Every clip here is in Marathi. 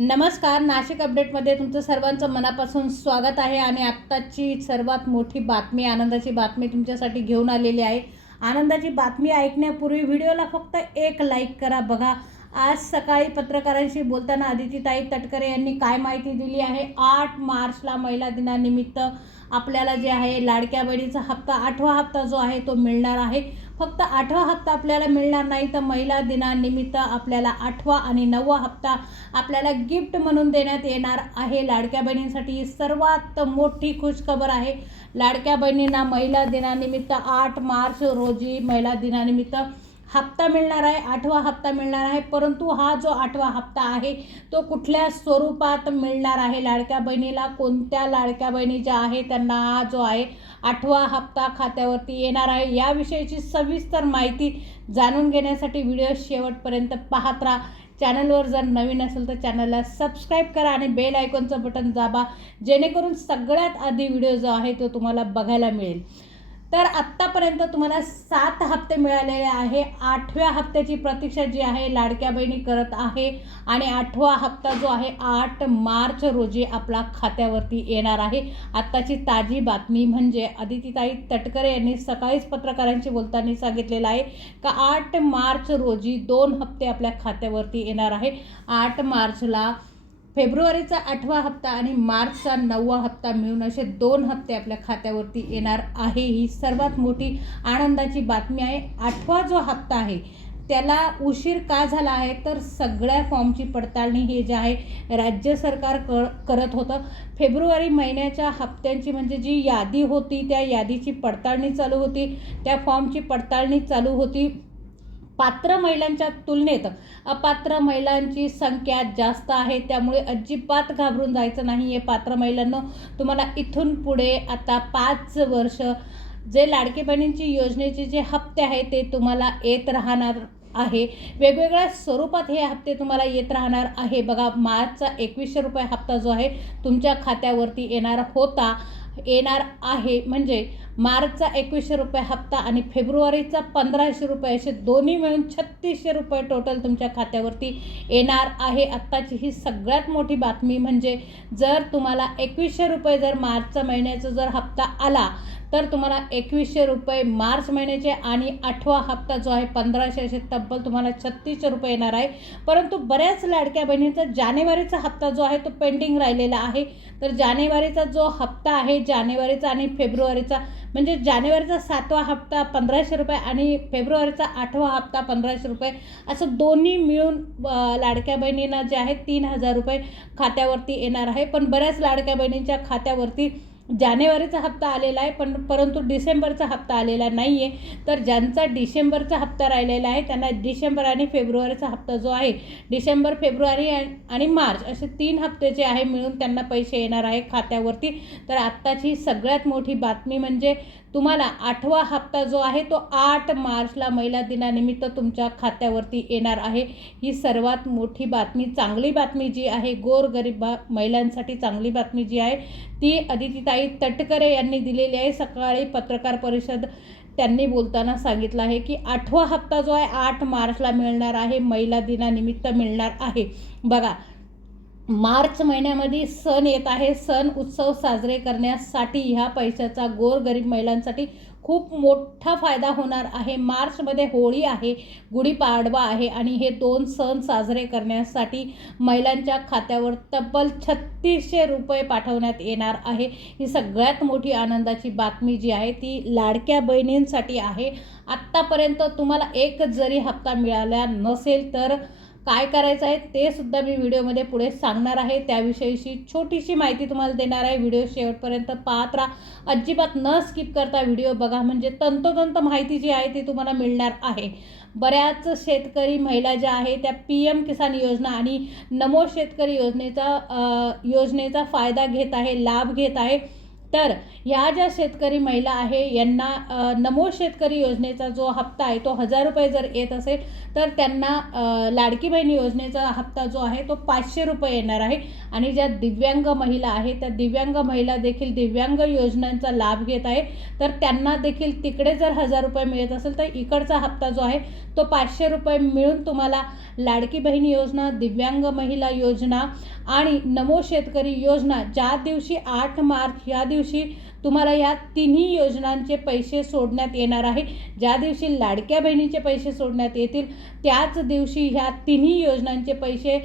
नमस्कार नाशिक अपडेटमध्ये तुमचं सर्वांचं मनापासून स्वागत आहे आणि आत्ताची सर्वात मोठी बातमी आनंदाची बातमी तुमच्यासाठी घेऊन आलेली आहे. आनंदाची बातमी ऐकण्यापूर्वी व्हिडिओला फक्त एक लाईक करा बघा. आज सकाळी पत्रकारांशी बोलताना अदितीताई तटकरे यांनी काय माहिती दिली आहे? आठ मार्चला महिला दिनानिमित्त आपल्याला जे आहे लाडक्या बहिणीचा हप्ता आठवा हप्ता जो आहे तो मिळणार आहे. फक्त आठवा हप्ता आपल्याला मिळणार नाही तर महिला दिनानिमित्त आपल्याला आठवा आणि नववा हप्ता आपल्याला गिफ्ट म्हणून देण्यात येणार आहे. लाडक्या बहिणींसाठी सर्वात मोठी खुशखबर आहे. लाडक्या बहिणींना महिला दिनानिमित्त आठ मार्च रोजी महिला दिनानिमित्त हप्ता मिळणार आहे आठवा हप्ता मिळणार आहे परंतु हा जो आठवा हप्ता आहे तो कुठल्या स्वरूपात मिळणार आहे? लाडक्या बहिणीला कोणत्या लाडक्या बहिणी ज्या आहे त्यांना हा जो आहे आठवा हप्ता खात्यावरती येणार आहे? याविषयीची सविस्तर माहिती जाणून घेण्यासाठी व्हिडिओ शेवटपर्यंत पाहत राहा. चॅनलवर जर नवीन असेल तर चॅनलला सबस्क्राईब करा आणि बेल आयकॉनचं बटन दाबा जेणेकरून सगळ्यात आधी व्हिडिओ जो आहे तो तुम्हाला बघायला मिळेल. तर आत्तापर्यंत तुम्हाला सात हप्ते मिळालेले आहे. आठव्या हप्त्याची प्रतीक्षा जी आहे लाडक्या बहिणी करत आहे आणि आठवा हप्ता जो आहे आठ मार्च रोजी आपला खात्यावरती येणार आहे. आत्ताची ताजी बातमी म्हणजे अदितीताई तटकरे यांनी सकाळीच पत्रकारांशी बोलताना सांगितलेलं आहे का आठ मार्च रोजी दोन हप्ते आपल्या खात्यावरती येणार आहे. आठ मार्चला फेब्रुवारीचा आठवा हप्ता आणि मार्चचा नववा हप्ता मिळून असे दोन हप्ते आपल्या खात्यावरती येणार आहे. ही सर्वात मोठी आनंदाची बातमी आहे. आठवा जो हप्ता आहे त्याला उशीर का झाला आहे? तर सगळ्या फॉर्मची पडताळणी हे जे आहे राज्य सरकार क करत होतं. फेब्रुवारी महिन्याच्या हप्त्यांची म्हणजे जी यादी होती त्या यादीची पडताळणी चालू होती. त्या फॉर्मची पडताळणी चालू होती. पात्र महिलांच्या तुलनेत अपात्र महिलांची संख्या जास्त आहे. त्यामुळे अजिबात घाबरून जायचं नाही. आहे पात्र महिलांना तुम्हाला इथून पुढे आता पाच वर्ष जे लाडके बहिणींची योजनेचे जे हप्ते आहे ते तुम्हाला येत राहणार आहे. वेगवेगळ्या स्वरूपात हे हप्ते तुम्हाला येत राहणार आहे. बघा मार्चचा एकवीसशे रुपये हप्ता जो आहे तुमच्या खात्यावरती येणार होता. येणार आहे. म्हणजे मार्चचा एकवीसशे रुपये हप्ता आणि फेब्रुवारीचा पंधराशे रुपये असे दोन्ही मिळून छत्तीसशे रुपये टोटल तुमच्या खात्यावरती येणार आहे. आत्ताची ही सगळ्यात मोठी बातमी म्हणजे जर तुम्हाला एकवीसशे रुपये जर मार्चचा महिन्याचा जर हप्ता आला तर तुम्हाला एकवीसशे रुपये मार्च महिन्याचे आणि आठवा हप्ता जो आहे पंधराशे असे तब्बल तुम्हाला छत्तीसशे रुपये येणार आहे. परंतु बऱ्याच लाडक्या बहिणींचा जानेवारीचा हप्ता जो आहे तो पेंडिंग राहिलेला आहे. तर जानेवारीचा जो हप्ता आहे जानेवारीचा आणि फेब्रुवारीचा. म्हणजे जानेवारीचा सातवा हप्ता पंधराशे रुपये आणि फेब्रुवारीचा आठवा हप्ता पंधराशे रुपये. असं दोन्ही मिळून लाडक्या बहिणींना जे आहे तीन हजार रुपये खात्यावरती येणार आहे. पण बऱ्याच लाडक्या बहिणींच्या खात्यावरती जानेवारीचा हप्ता आलेला आहे पण परंतु डिसेंबरचा हप्ता आलेला नाही आहे तर ज्यांचा डिसेंबरचा हप्ता राहिलेला आहे त्यांना डिसेंबर आणि फेब्रुवारीचा हप्ता जो आहे डिसेंबर फेब्रुवारी आणि मार्च असे तीन हप्ते जे आहे मिळून त्यांना पैसे येणार आहे खात्यावरती. तर आत्ताची सगळ्यात मोठी बातमी म्हणजे तुम्हाला आठवा हप्ता जो आहे तो आठ मार्चला महिला दिनानिमित्त तुमच्या खात्यावरती येणार आहे. ही सर्वात मोठी बातमी चांगली बातमी जी आहे गोरगरीब महिलांसाठी चांगली बातमी जी आहे ती अदितीताई तटकरे यांनी दिलेली आहे. सकाळी पत्रकार परिषद त्यांनी बोलताना सांगितलं आहे की आठवा हप्ता जो आहे आठ मार्चला मिळणार आहे. महिला दिनानिमित्त मिळणार आहे. बघा मार्च महिन्यामध्ये सण येत आहे. सण उत्सव साजरे करण्यासाठी ह्या पैशाचा गोरगरीब महिलांसाठी खूप मोठा फायदा होणार आहे. मार्चमध्ये होळी आहे गुढीपाडवा आहे आणि हे दोन सण साजरे करण्यासाठी महिलांच्या खात्यावर तब्बल छत्तीसशे रुपये पाठवण्यात येणार आहे. ही सगळ्यात मोठी आनंदाची बातमी जी आहे ती लाडक्या बहिणींसाठी आहे. आत्तापर्यंत तुम्हाला एक जरी हप्ता मिळाला नसेल तर काय करायचं आहे ते सुद्धा मी व्हिडिओमध्ये पुढे सांगणार आहे. त्याविषयीची छोटीशी माहिती तुम्हाला देणार आहे. व्हिडिओ शेवटपर्यंत पाहत राहा. अजिबात न स्किप करता व्हिडिओ बघा. म्हणजे तंतोतंत माहिती जी आहे ती तुम्हाला मिळणार आहे. बऱ्याच शेतकरी महिला ज्या आहे त्या पी एम किसान योजना आणि नमो शेतकरी योजनेचा योजनेचा फायदा घेत आहे लाभ घेत आहे. तर ह्या ज्या शेतकरी महिला आहे यांना नमो शेतकरी योजनेचा जो हप्ता आहे तो हजार रुपये जर येत असेल तर त्यांना लाडकी बहीण योजनेचा हप्ता जो आहे तो पाचशे रुपये येणार आहे. आणि ज्या दिव्यांग महिला आहे त्या दिव्यांग महिला देखील दिव्यांग योजनांचा लाभ घेत आहे. तर त्यांना देखील तिकडे जर हजार रुपये मिळत असेल तर इकडचा हप्ता जो आहे तो पाचशे रुपये मिळून तुम्हाला लाडकी बहीण योजना दिव्यांग महिला योजना आणि नमो शेतकरी योजना ज्या दिवशी आठ मार्च या दिवशी दिवशी तुम्हाला या तिन्ही योजनांचे पैसे सोडण्यात येणार आहे. ज्या दिवशी लाडक्या बहिणीचे पैसे सोडण्यात येतील त्याच दिवशी ह्या तिन्ही योजनांचे पैसे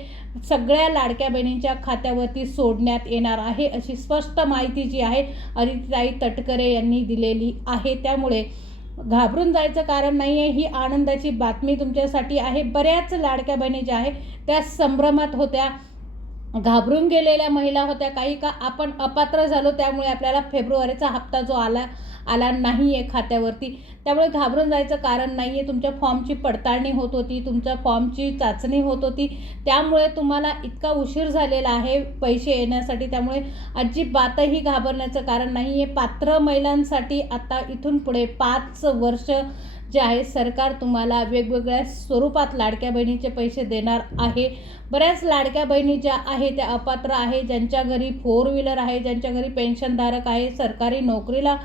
सगळ्या लाडक्या बहिणींच्या खात्यावरती सोडण्यात येणार आहे अशी स्पष्ट माहिती जी आहे अदितीताई तटकरे यांनी दिलेली आहे. त्यामुळे घाबरून जायचं कारण नाही आहे ही आनंदाची बातमी तुमच्यासाठी आहे. बऱ्याच लाडक्या बहिणी ज्या आहे त्या संभ्रमात होत्या. घाबरून गेलेल्या महिला होत्या काही का आपण अपात्र झालो त्यामुळे आपल्याला फेब्रुवारीचा हप्ता जो आला आला नाही आहे खात्यावरती. त्यामुळे घाबरून जायचं कारण नाही आहे तुमच्या फॉर्मची पडताळणी होत होती तुमच्या फॉर्मची चाचणी होत होती. त्यामुळे तुम्हाला इतका उशीर झालेला आहे पैसे येण्यासाठी. त्यामुळे अजिबातही घाबरण्याचं कारण नाही आहे पात्र महिलांसाठी आता इथून पुढे पाच वर्ष जे आहे सरकार तुम्हाला वेगवेगळ्या स्वरूपात लाडक्या बहिणीचे पैसे देणार आहे. बऱ्याच लाडक्या बहिणी ज्या आहे त्या अपात्र आहे. ज्यांच्या घरी फोर व्हीलर आहे ज्यांच्या घरी पेन्शनधारक आहे सरकारी नोकरीला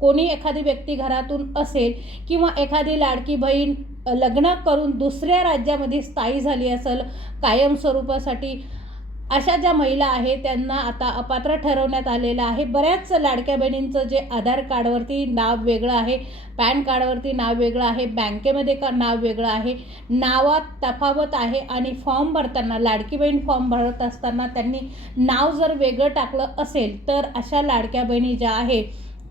कोणी एखादी व्यक्ती घरातून असेल किंवा एखादी लाडकी बहीण लग्न करून दुसऱ्या राज्यामध्ये स्थायी झाली असेल कायमस्वरूपासाठी अशा ज्या महिला आहेत त्यांना आता अपात्र ठरवण्यात आलेलं आहे. बऱ्याच लाडक्या बहिणींचं जे आधार कार्डवरती नाव वेगळं आहे पॅन कार्डवरती नाव वेगळं आहे बँकेमध्ये का नाव वेगळं आहे नावात तफावत आहे आणि फॉर्म भरताना लाडकी बहीण फॉर्म भरत असताना त्यांनी नाव जर वेगळं टाकलं असेल तर अशा लाडक्या बहिणी ज्या आहे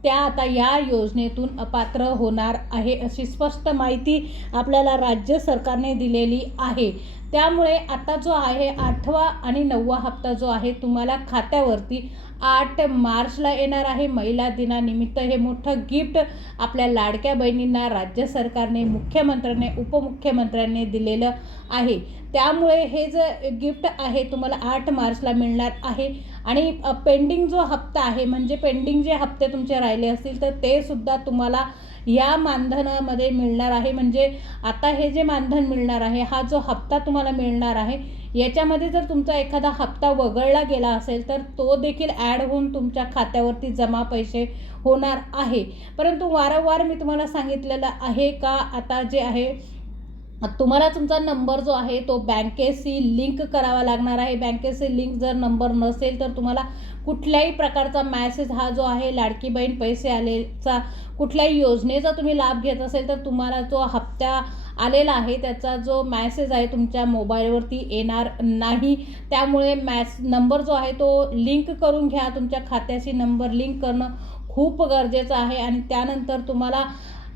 त्या आता या योजनेतून अपात्र होणार आहे अशी स्पष्ट माहिती आपल्याला राज्य सरकारने दिलेली आहे. त्यामुळे आता जो आहे आठवा आणि नववा हप्ता जो आहे तुम्हाला खात्यावरती आठ मार्चला येणार आहे. महिला दिनानिमित्त हे मोठं गिफ्ट आपल्या लाडक्या बहिणींना राज्य सरकारने मुख्यमंत्र्यांनी उपमुख्यमंत्र्यांनी दिलेलं आहे. त्यामुळे हे जे गिफ्ट आहे तुम्हाला आठ मार्चला मिळणार आहे. आणि पेंडिंग जो हप्ता आहे म्हणजे पेंडिंग जे हप्ते तुमचे राहिले असतील तर ते सुद्धा तुम्हाला या मानधनामध्ये मिळणार आहे. म्हणजे आता हे जे मानधन मिळणार आहे हा जो हप्ता तुम्हाला मिळणार आहे याच्यामध्ये जर तुमचा एखादा हप्ता वगळला गेला असेल तर तो देखील ॲड होऊन तुमच्या खात्यावरती जमा पैसे होणार आहे. परंतु वारंवार मी तुम्हाला सांगितलेलं आहे का? आता जे आहे तुम्हाला तुमचा नंबर जो आहे तो बँकेशी लिंक करावा लागणार आहे. बँकेशी लिंक जर नंबर नसेल तर तुम्हाला कुठल्याही प्रकारचा मॅसेज हा जो आहे लाडकी बहीण पैसे आलेचा कुठल्याही योजनेचा तुम्ही लाभ घेत असेल तर तुम्हाला जो हप्ता आलेला आहे त्याचा जो मॅसेज आहे तुमच्या मोबाईलवरती येणार नाही. त्यामुळे मॅस नंबर जो आहे तो लिंक करून घ्या. तुमच्या खात्याशी नंबर लिंक करणं खूप गरजेचं आहे. आणि त्यानंतर तुम्हाला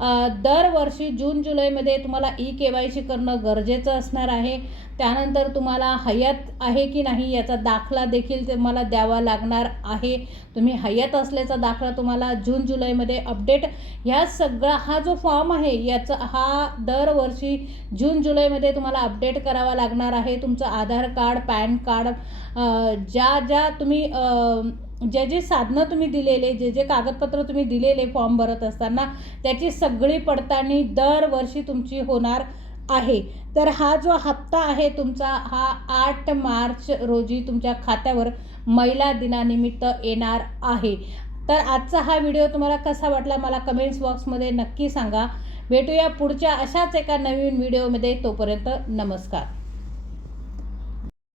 दरवर्षी जून जुलैमध्ये तुम्हाला ई के वाय सी करणं गरजेचं असणार आहे. त्यानंतर तुम्हाला हयात आहे की नाही याचा दाखला देखील तुम्हाला द्यावा लागणार आहे. तुम्ही हयात असल्याचा दाखला तुम्हाला जून जुलैमध्ये अपडेट ह्या सगळा हा जो फॉर्म आहे याचा हा दरवर्षी जून जुलैमध्ये तुम्हाला अपडेट करावा लागणार आहे. तुमचं आधार कार्ड पॅन कार्ड ज्या ज्या तुम्ही जे जे साधनं तुम्ही दिलेले जे जे कागदपत्र तुम्ही दिलेले फॉर्म भरत असताना त्याची सगळी पडताळणी दरवर्षी तुमची होणार आहे. तर हा जो हप्ता आहे तुमचा हा आठ मार्च रोजी तुमच्या खात्यावर महिला दिनानिमित्त येणार आहे. तर आजचा हा व्हिडिओ तुम्हाला कसा वाटला मला कमेंट्स बॉक्समध्ये नक्की सांगा. भेटूया पुढच्या अशाच एका नवीन व्हिडिओमध्ये. तोपर्यंत नमस्कार.